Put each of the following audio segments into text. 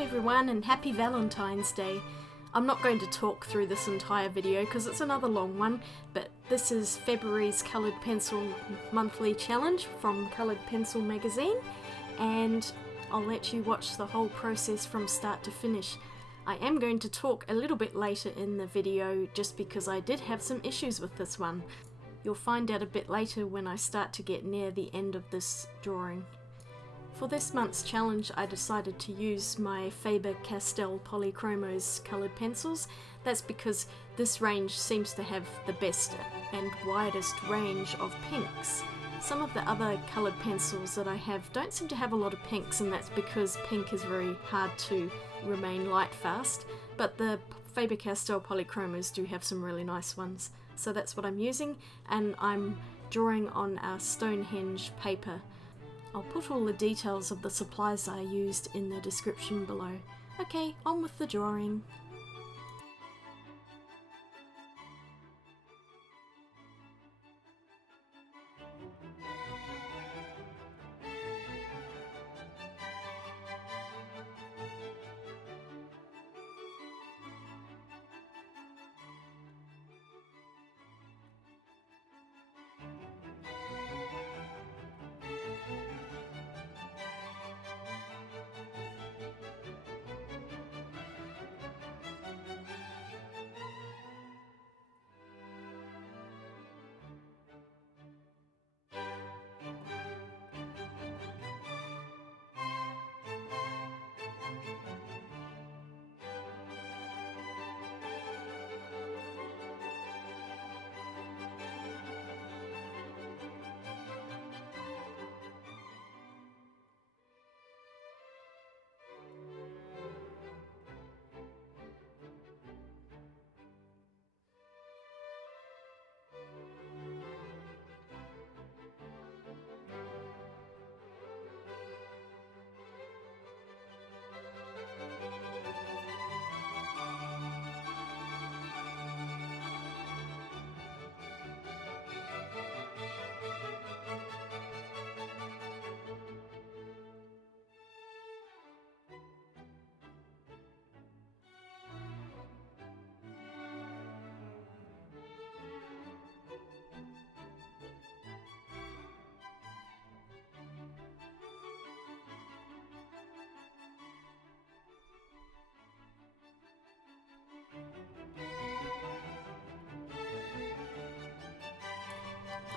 everyone and happy Valentine's Day. I'm not going to talk through this entire video because it's another long one, but this is February's Coloured Pencil Monthly Challenge from Coloured Pencil magazine, and I'll let you watch the whole process from start to finish. I am going to talk a little bit later in the video just because I did have some issues with this one. You'll find out a bit later when I start to get near the end of this drawing. For this month's challenge I decided to use my Faber Castell Polychromos coloured pencils. That's because this range seems to have the best and widest range of pinks. Some of the other coloured pencils that I have don't seem to have a lot of pinks, and that's because pink is very hard to remain light fast, but the Faber Castell Polychromos do have some really nice ones. So that's what I'm using, and I'm drawing on our Stonehenge paper. I'll put all the details of the supplies I used in the description below. Okay, on with the drawing.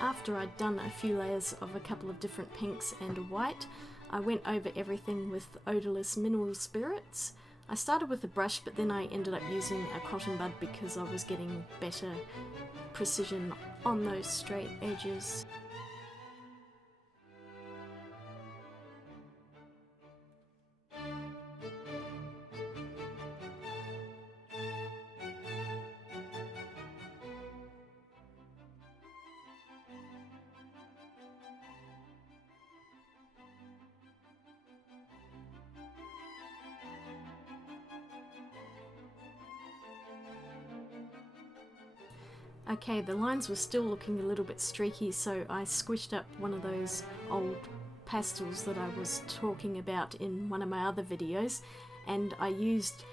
After I'd done a few layers of a couple of different pinks and a white, I went over everything with Odourless Mineral Spirits. I started with a brush, but then I ended up using a cotton bud because I was getting better precision on those straight edges. Okay, the lines were still looking a little bit streaky, so I squished up one of those old pastels that I was talking about in one of my other videos, and I used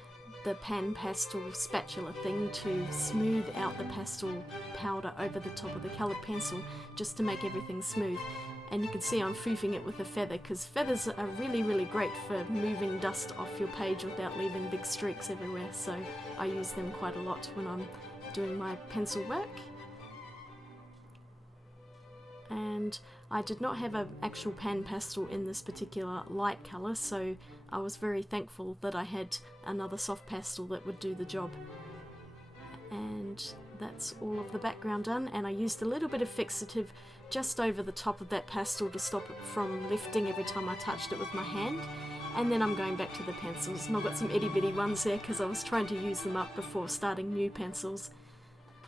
the pan pastel spatula thing to smooth out the pastel powder over the top of the coloured pencil just to make everything smooth. And you can see I'm foofing it with a feather because feathers are really great for moving dust off your page without leaving big streaks everywhere, so I use them quite a lot when I'm doing my pencil work. And I did not have an actual pan pastel in this particular light colour, so I was very thankful that I had another soft pastel that would do the job. And that's all of the background done, and I used a little bit of fixative just over the top of that pastel to stop it from lifting every time I touched it with my hand. And then I'm going back to the pencils, and I've got some itty bitty ones there because I was trying to use them up before starting new pencils.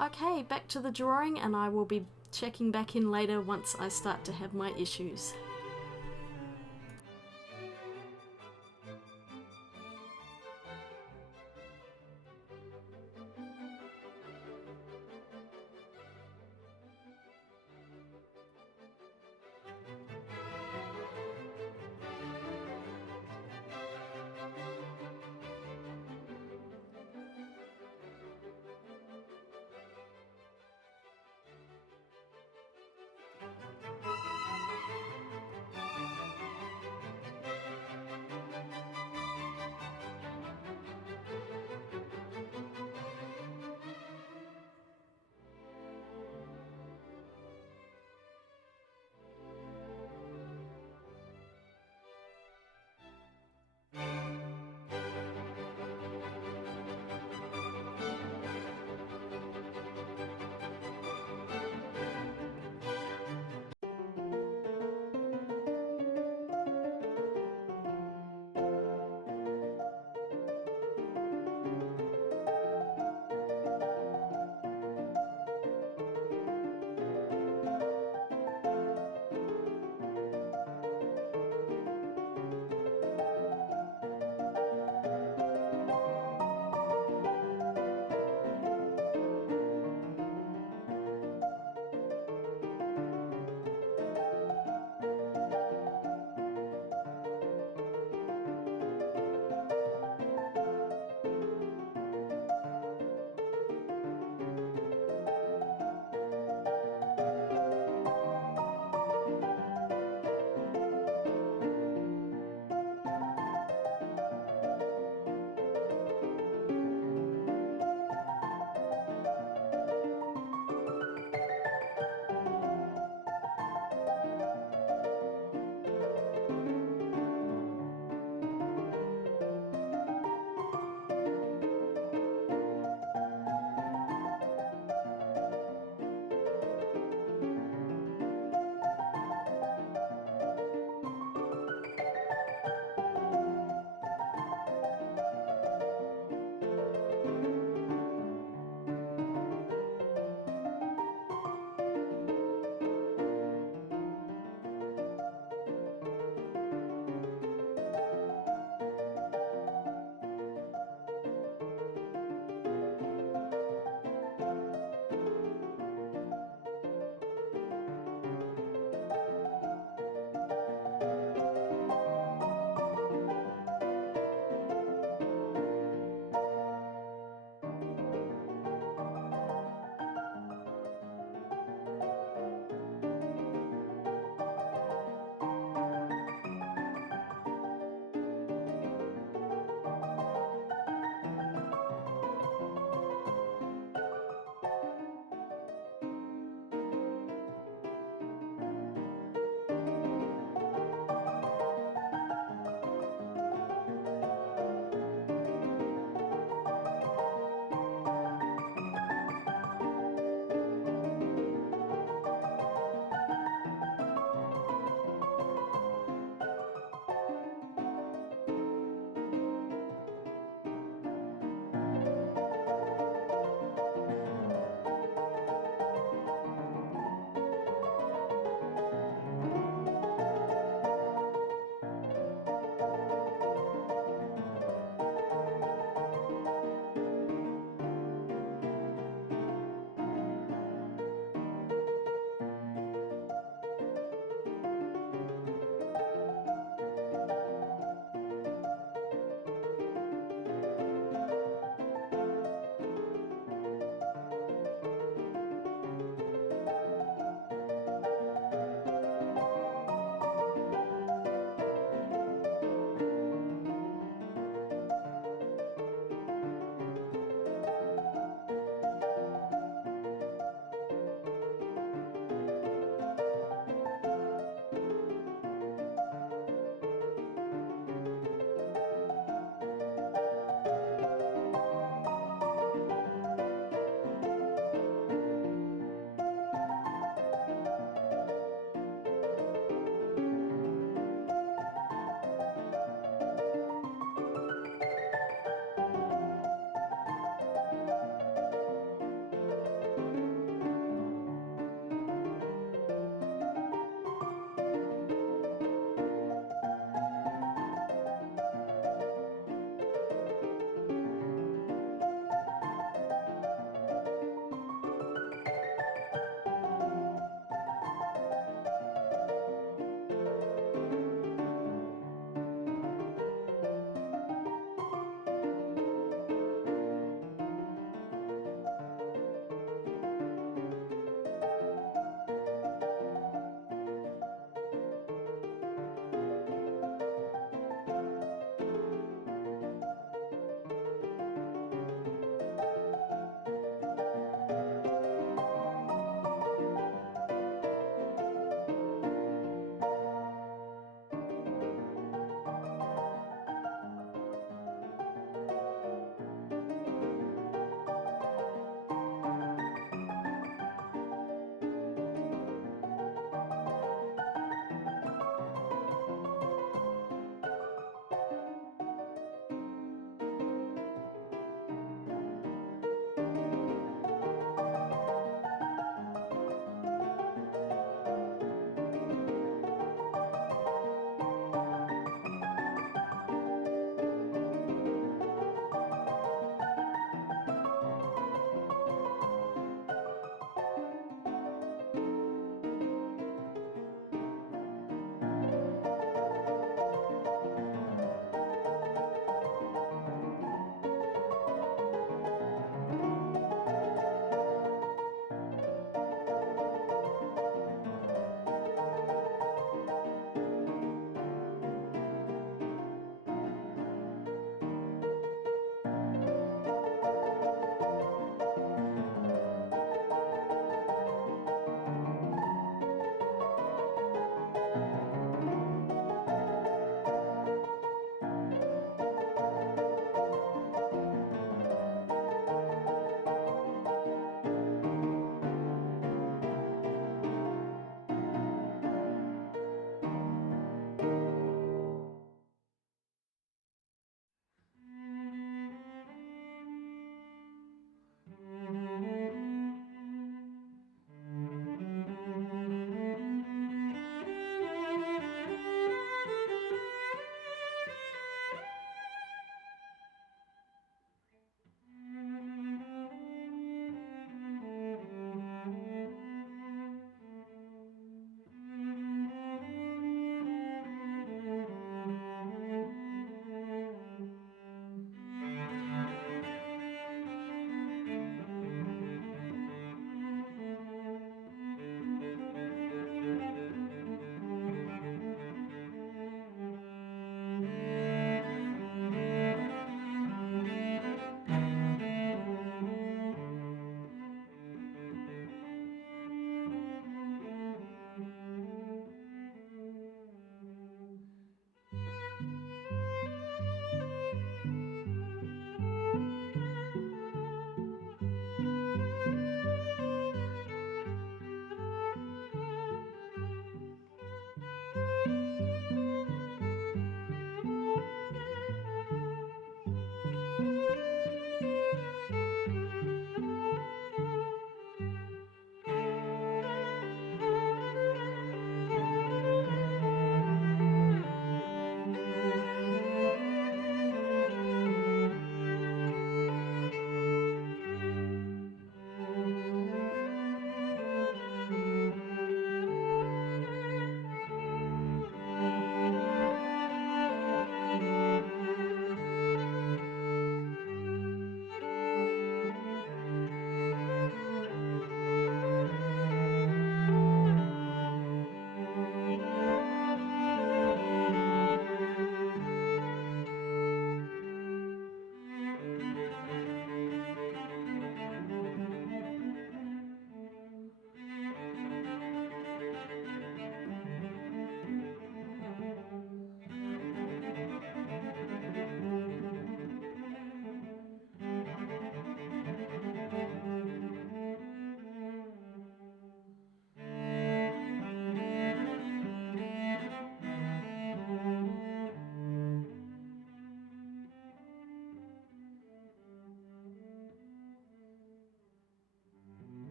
Okay, back to the drawing, and I will be checking back in later once I start to have my issues.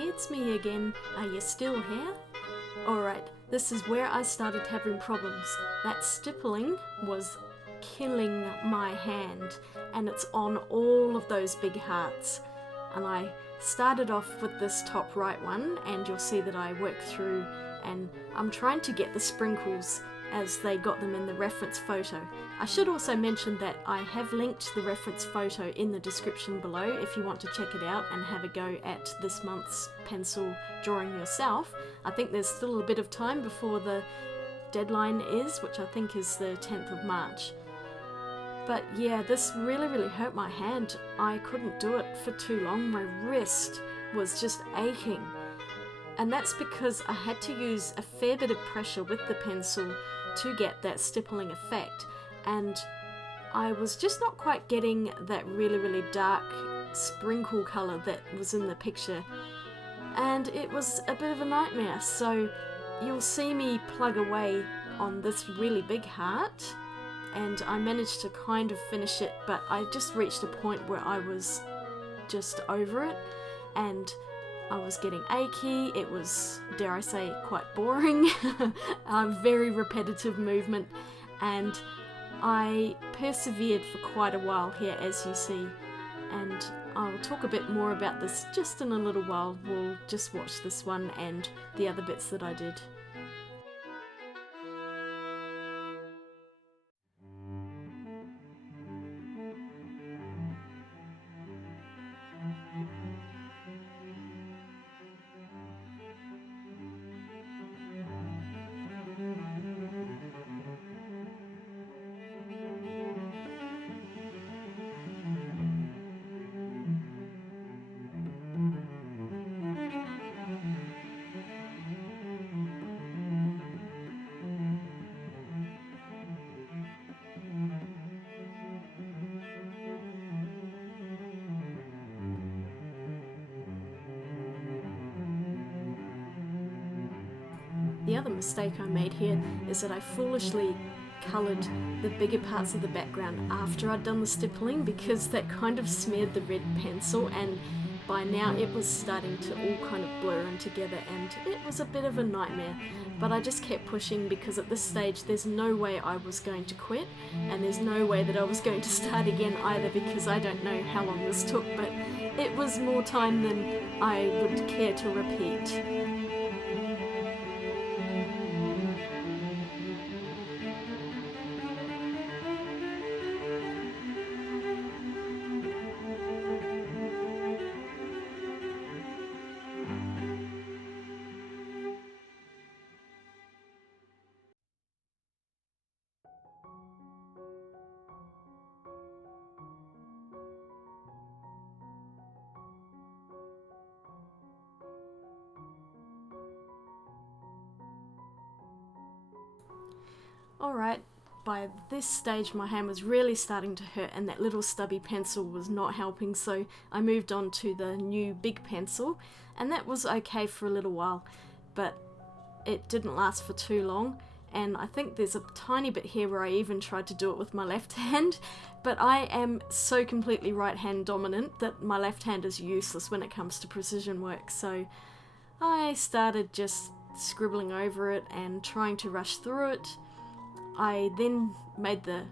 It's me again. Are you still here? Alright, this is where I started having problems. That stippling was killing my hand, and it's on all of those big hearts. And I started off with this top right one, and you'll see that I work through, and I'm trying to get the sprinkles as they got them in the reference photo. I should also mention that I have linked the reference photo in the description below if you want to check it out and have a go at this month's pencil drawing yourself. I think there's still a bit of time before the deadline is, which I think is the 10th of March. But yeah, this really hurt my hand. I couldn't do it for too long. My wrist was just aching. And that's because I had to use a fair bit of pressure with the pencil to get that stippling effect. And I was just not quite getting that really dark sprinkle colour that was in the picture. And it was a bit of a nightmare. So you'll see me plug away on this really big heart, and I managed to kind of finish it, but I just reached a point where I was just over it, and I was getting achy. It was, dare I say, quite boring, a very repetitive movement, and I persevered for quite a while here, as you see, and I'll talk a bit more about this just in a little while. We'll just watch this one and the other bits that I did. The other mistake I made here is that I foolishly coloured the bigger parts of the background after I'd done the stippling, because that kind of smeared the red pencil, and by now it was starting to all kind of blur in together, and it was a bit of a nightmare. But I just kept pushing, because at this stage there's no way I was going to quit, and there's no way that I was going to start again either, because I don't know how long this took, but it was more time than I would care to repeat. Alright, by this stage my hand was really starting to hurt, and that little stubby pencil was not helping, so I moved on to the new big pencil, and that was okay for a little while, but it didn't last for too long. And I think there's a tiny bit here where I even tried to do it with my left hand, but I am so completely right hand dominant that my left hand is useless when it comes to precision work, so I started just scribbling over it and trying to rush through it. I then made the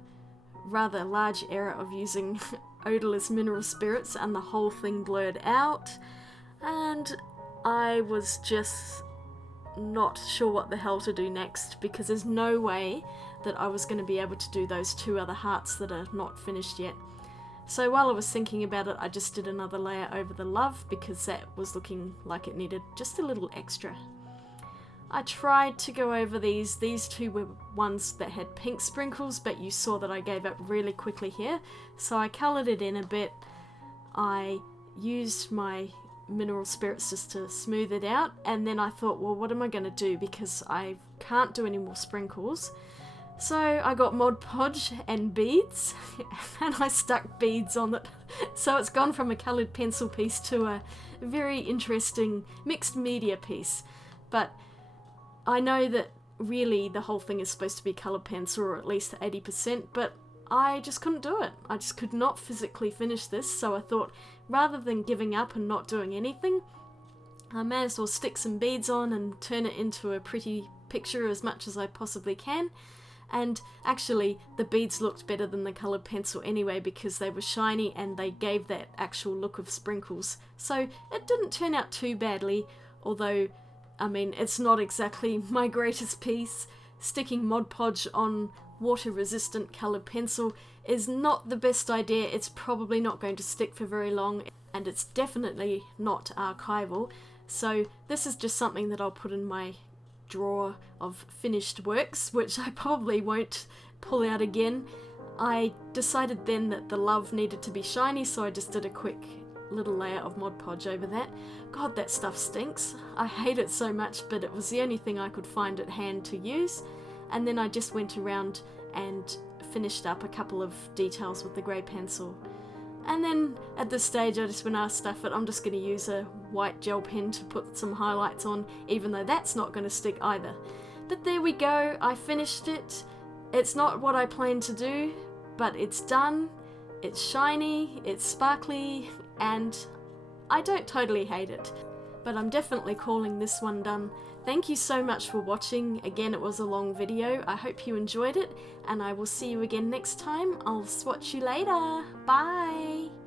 rather large error of using Odourless Mineral Spirits, and the whole thing blurred out, and I was just not sure what the hell to do next, because there's no way that I was going to be able to do those two other hearts that are not finished yet. So while I was thinking about it, I just did another layer over the love, because that was looking like it needed just a little extra. I tried to go over these two were ones that had pink sprinkles, but you saw that I gave up really quickly here, so I coloured it in a bit. I used my mineral spirits just to smooth it out, and then I thought, well, what am I going to do, because I can't do any more sprinkles. So I got Mod Podge and beads, and I stuck beads on it. So it's gone from a coloured pencil piece to a very interesting mixed media piece. But I know that really the whole thing is supposed to be coloured pencil, or at least 80%, but I just couldn't do it. I just could not physically finish this, so I thought, rather than giving up and not doing anything, I may as well stick some beads on and turn it into a pretty picture as much as I possibly can. And actually the beads looked better than the coloured pencil anyway because they were shiny and they gave that actual look of sprinkles. So it didn't turn out too badly, although, I mean, it's not exactly my greatest piece. Sticking Mod Podge on water resistant coloured pencil is not the best idea. It's probably not going to stick for very long, and it's definitely not archival. So this is just something that I'll put in my drawer of finished works, which I probably won't pull out again. I decided then that the love needed to be shiny, so I just did a quick little layer of Mod Podge over that. God, that stuff stinks. I hate it so much, but it was the only thing I could find at hand to use. And then I just went around and finished up a couple of details with the grey pencil. And then at this stage I just went, stuff it, I'm just going to use a white gel pen to put some highlights on, even though that's not going to stick either. But there we go, I finished it. It's not what I planned to do, but it's done. It's shiny, it's sparkly, and I don't totally hate it. But I'm definitely calling this one done. Thank you so much for watching. Again, it was a long video. I hope you enjoyed it, and I will see you again next time. I'll swatch you later. Bye!